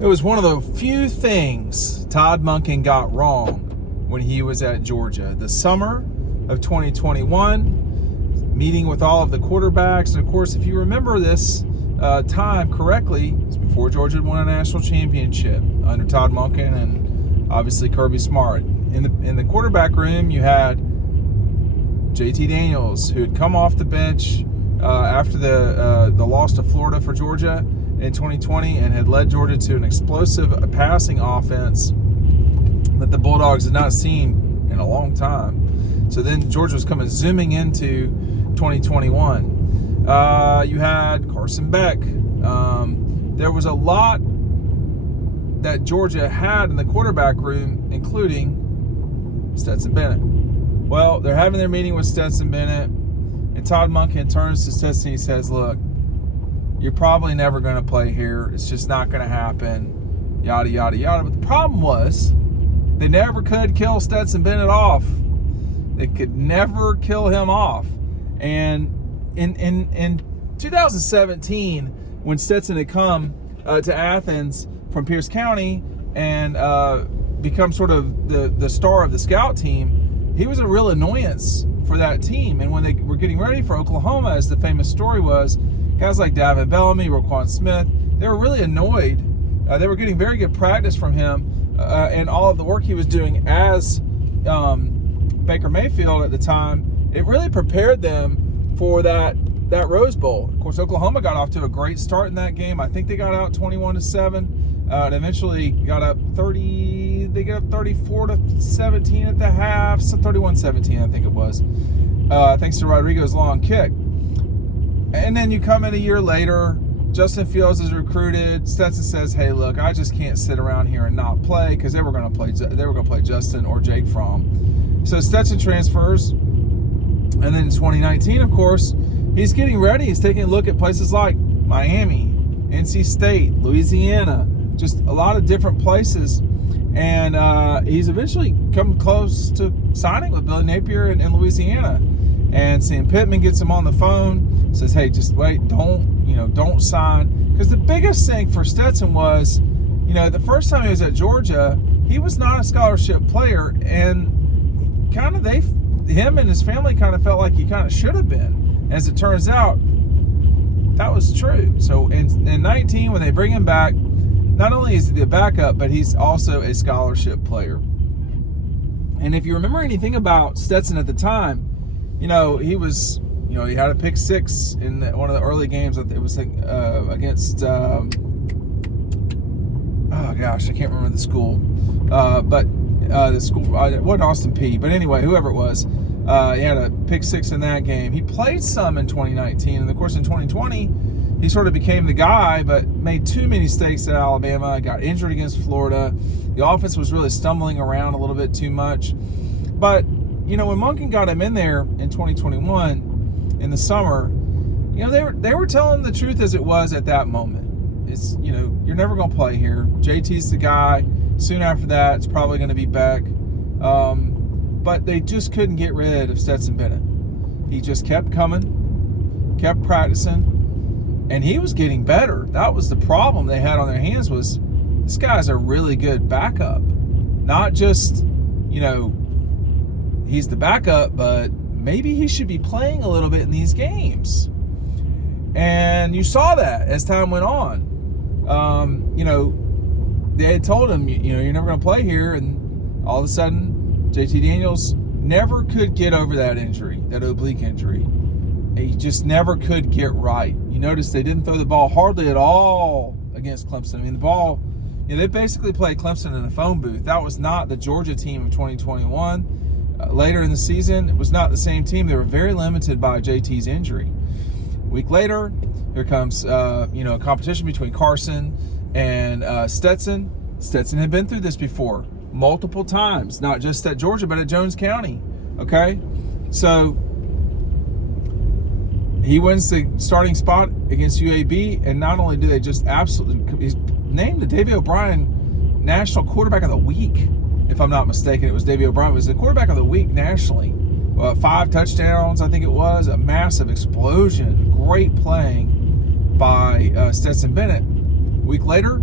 It was one of the few things Todd Monken got wrong when he was at Georgia. The summer of 2021, meeting with all of the quarterbacks. And, of course, if you remember this time correctly, it's before Georgia had won a national championship under Todd Monken and obviously Kirby Smart. In the quarterback room, you had JT Daniels, who had come off the bench after the loss to Florida for Georgia in 2020 and had led Georgia to an explosive passing offense that the Bulldogs had not seen in a long time. So then Georgia was coming zooming into 2021. You had Carson Beck. There was a lot that Georgia had in the quarterback room, including Stetson Bennett. Well, they're having their meeting with Stetson Bennett, and Todd Monken turns to Stetson and he says, look, you're probably never going to play here. It's just not going to happen, yada, yada, yada. But the problem was they never could kill Stetson Bennett off. They could never kill him off. And in 2017, when Stetson had come to Athens from Pierce County and become sort of the star of the scout team, he was a real annoyance for that team. And when they were getting ready for Oklahoma, as the famous story was, guys like Davin Bellamy, Roquan Smith, they were really annoyed. They were getting very good practice from him and all of the work he was doing as Baker Mayfield at the time. It really prepared them for that Rose Bowl. Of course, Oklahoma got off to a great start in that game. I think they got out 21-7 and eventually got up 30. They got up 34-17 at the half, so 31-17 I think it was, thanks to Rodrigo's long kick. And then you come in a year later, Justin Fields is recruited. Stetson says, hey, look, I just can't sit around here and not play, because they were going to play Justin or Jake Fromm. So Stetson transfers. And then in 2019, of course, he's getting ready. He's taking a look at places like Miami, NC State, Louisiana, just a lot of different places. And he's eventually come close to signing with Billy Napier in Louisiana. And Sam Pittman gets him on the phone, says, hey, just wait, don't sign. Because the biggest thing for Stetson was, the first time he was at Georgia, he was not a scholarship player, and kind of him and his family kind of felt like he kind of should have been. As it turns out, that was true. So in 19, when they bring him back, not only is he the backup, but he's also a scholarship player. And if you remember anything about Stetson at the time, he was, he had a pick six in one of the early games. It was against, I can't remember the school. But the school, it wasn't Austin Peay. But anyway, whoever it was, he had a pick six in that game. He played some in 2019. And, of course, in 2020, he sort of became the guy, but made too many mistakes at Alabama, got injured against Florida. The offense was really stumbling around a little bit too much. But, when Monken got him in there in 2021 in the summer, they were telling the truth as it was at that moment. It's, you're never going to play here. JT's the guy. Soon after that, it's probably going to be Beck. But they just couldn't get rid of Stetson Bennett. He just kept coming, kept practicing, and he was getting better. That was the problem they had on their hands, was this guy's a really good backup. Not just, he's the backup, but maybe he should be playing a little bit in these games. And you saw that as time went on. They had told him, you're never going to play here, and all of a sudden, JT Daniels never could get over that injury, that oblique injury. He just never could get right. You notice they didn't throw the ball hardly at all against Clemson. I mean, the ball, they basically played Clemson in a phone booth. That was not the Georgia team of 2021. Later in the season, it was not the same team. They were very limited by JT's injury. A week later, here comes, a competition between Carson and Stetson. Stetson had been through this before multiple times, not just at Georgia, but at Jones County. Okay? So he wins the starting spot against UAB, and not only do they just absolutely, he's named the Davey O'Brien National Quarterback of the Week, if I'm not mistaken. It was Davey O'Brien was the quarterback of the week nationally. 5 touchdowns, I think it was, a massive explosion, great playing by Stetson Bennett. A week later,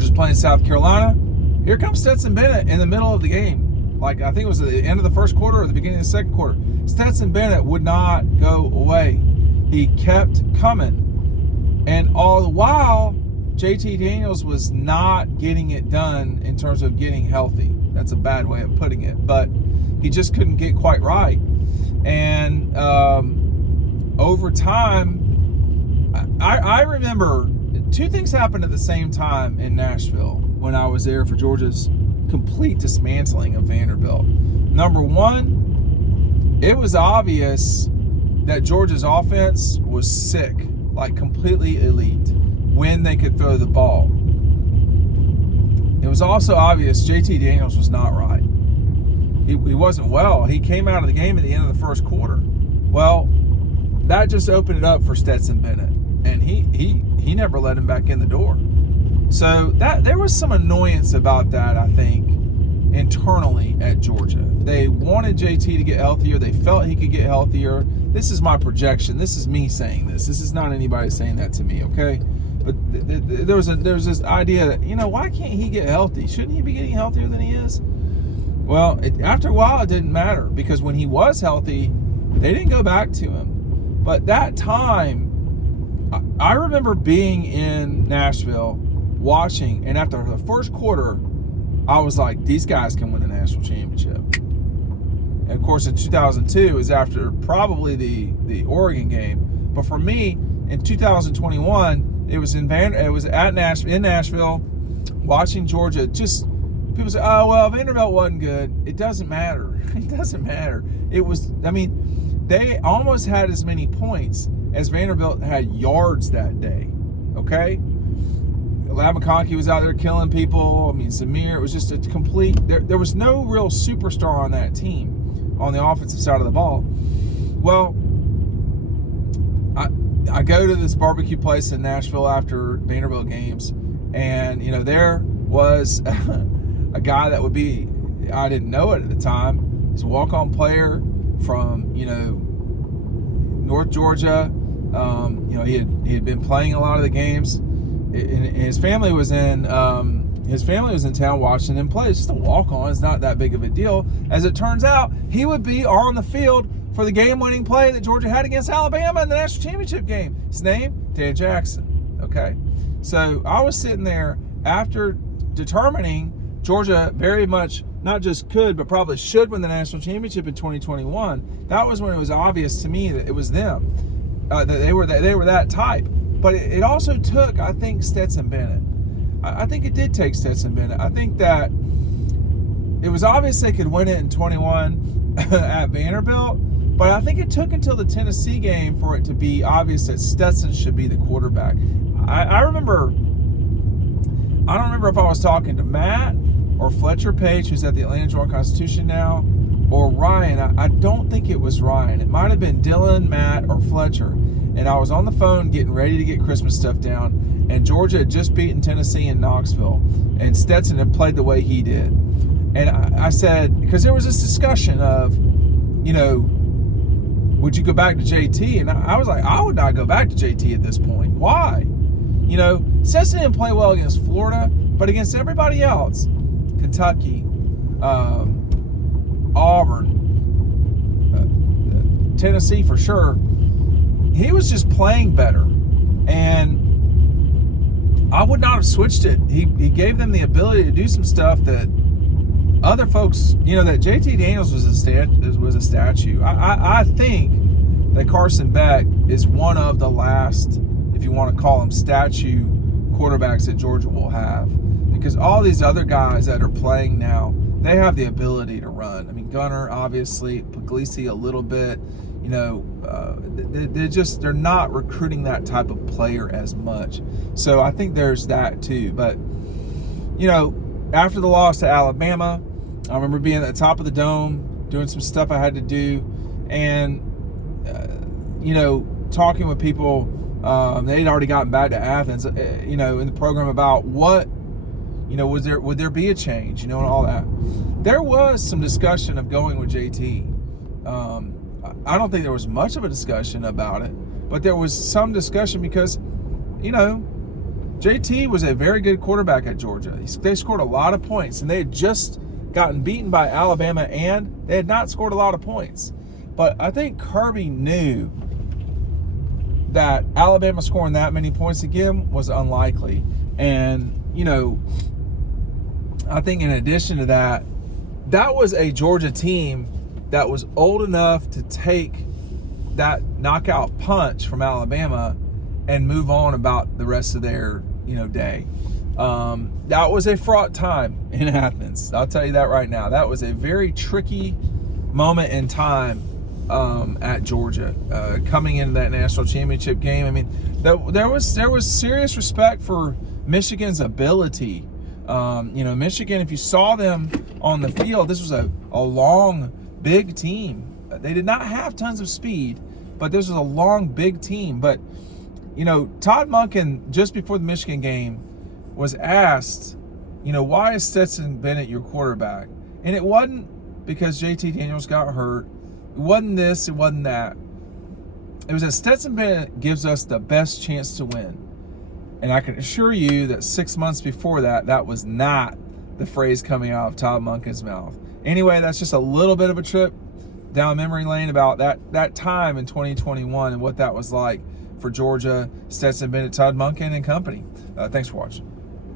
Georgia's playing South Carolina. Here comes Stetson Bennett in the middle of the game. Like, I think it was at the end of the first quarter or the beginning of the second quarter. Stetson Bennett would not go away. He kept coming. And all the while, JT Daniels was not getting it done in terms of getting healthy. That's a bad way of putting it. But he just couldn't get quite right. And over time, I remember two things happened at the same time in Nashville when I was there for Georgia's complete dismantling of Vanderbilt. Number one, it was obvious that Georgia's offense was sick, like completely elite, when they could throw the ball. It was also obvious JT Daniels was not right. He wasn't well. He came out of the game at the end of the first quarter. Well, that just opened it up for Stetson Bennett, and he never let him back in the door. So that there was some annoyance about that, I think, internally at Georgia. They wanted JT to get healthier. They felt he could get healthier. This is my projection. This is me saying this. This is not anybody saying that to me, okay? But there was this idea that, why can't he get healthy? Shouldn't he be getting healthier than he is? Well, after a while, it didn't matter, because when he was healthy, they didn't go back to him. But that time, I remember being in Nashville watching, and after the first quarter, I was like, these guys can win the national championship. And of course, in 2002, it was after probably the Oregon game. But for me, in 2021, it was in Nashville, watching Georgia. Just people say, oh well, Vanderbilt wasn't good. It doesn't matter. It doesn't matter. It was. I mean, they almost had as many points as Vanderbilt had yards that day. Okay. Lab McConkey was out there killing people. I mean, Zamir, it was just a complete... There was no real superstar on that team on the offensive side of the ball. Well, I go to this barbecue place in Nashville after Vanderbilt games, and, there was a guy that would be... I didn't know it at the time. He's a walk-on player from, North Georgia. He had been playing a lot of the games. And his family was in town watching him play. It's just a walk-on. It's not that big of a deal. As it turns out, he would be on the field for the game-winning play that Georgia had against Alabama in the national championship game. His name, Dan Jackson. Okay, so I was sitting there after determining Georgia very much not just could, but probably should win the national championship in 2021. That was when it was obvious to me that it was them, that they were that type. But it also took, I think, Stetson Bennett. I think it did take Stetson Bennett. I think that it was obvious they could win it in 21 at Vanderbilt, but I think it took until the Tennessee game for it to be obvious that Stetson should be the quarterback. I don't remember if I was talking to Matt or Fletcher Page, who's at the Atlanta Journal-Constitution now, or Ryan. I don't think it was Ryan. It might have been Dylan, Matt, or Fletcher. And I was on the phone getting ready to get Christmas stuff down, and Georgia had just beaten Tennessee in Knoxville, and Stetson had played the way he did. And I said, because there was this discussion of, would you go back to JT? And I was like, I would not go back to JT at this point. Why? Stetson didn't play well against Florida, but against everybody else, Kentucky, Auburn, Tennessee for sure, he was just playing better. And I would not have switched it. He gave them the ability to do some stuff that other folks, that JT Daniels was a statue. I think that Carson Beck is one of the last, if you want to call them statue quarterbacks that Georgia will have. Because all these other guys that are playing now, they have the ability to run. I mean, Gunner, obviously, Puglisi a little bit. They're not recruiting that type of player as much. So I think there's that too. But, after the loss to Alabama, I remember being at the top of the dome, doing some stuff I had to do, and, talking with people. They'd already gotten back to Athens, in the program about what, would there be a change, and all that. There was some discussion of going with JT. I don't think there was much of a discussion about it, but there was some discussion because, JT was a very good quarterback at Georgia. They scored a lot of points, and they had just gotten beaten by Alabama, and they had not scored a lot of points. But I think Kirby knew that Alabama scoring that many points again was unlikely. And, I think in addition to that, that was a Georgia team that was old enough to take that knockout punch from Alabama and move on about the rest of their, day. That was a fraught time in Athens. I'll tell you that right now. That was a very tricky moment in time at Georgia, coming into that national championship game. I mean, there was serious respect for Michigan's ability. Michigan, if you saw them on the field, this was a long, big team. They did not have tons of speed, but this was a long, big team. But, Todd Monken, just before the Michigan game, was asked, why is Stetson Bennett your quarterback? And it wasn't because JT Daniels got hurt. It wasn't this, it wasn't that. It was that Stetson Bennett gives us the best chance to win. And I can assure you that 6 months before that, that was not the phrase coming out of Todd Monken's mouth. Anyway, that's just a little bit of a trip down memory lane about that time in 2021 and what that was like for Georgia, Stetson Bennett, Todd Monken, and company. Thanks for watching.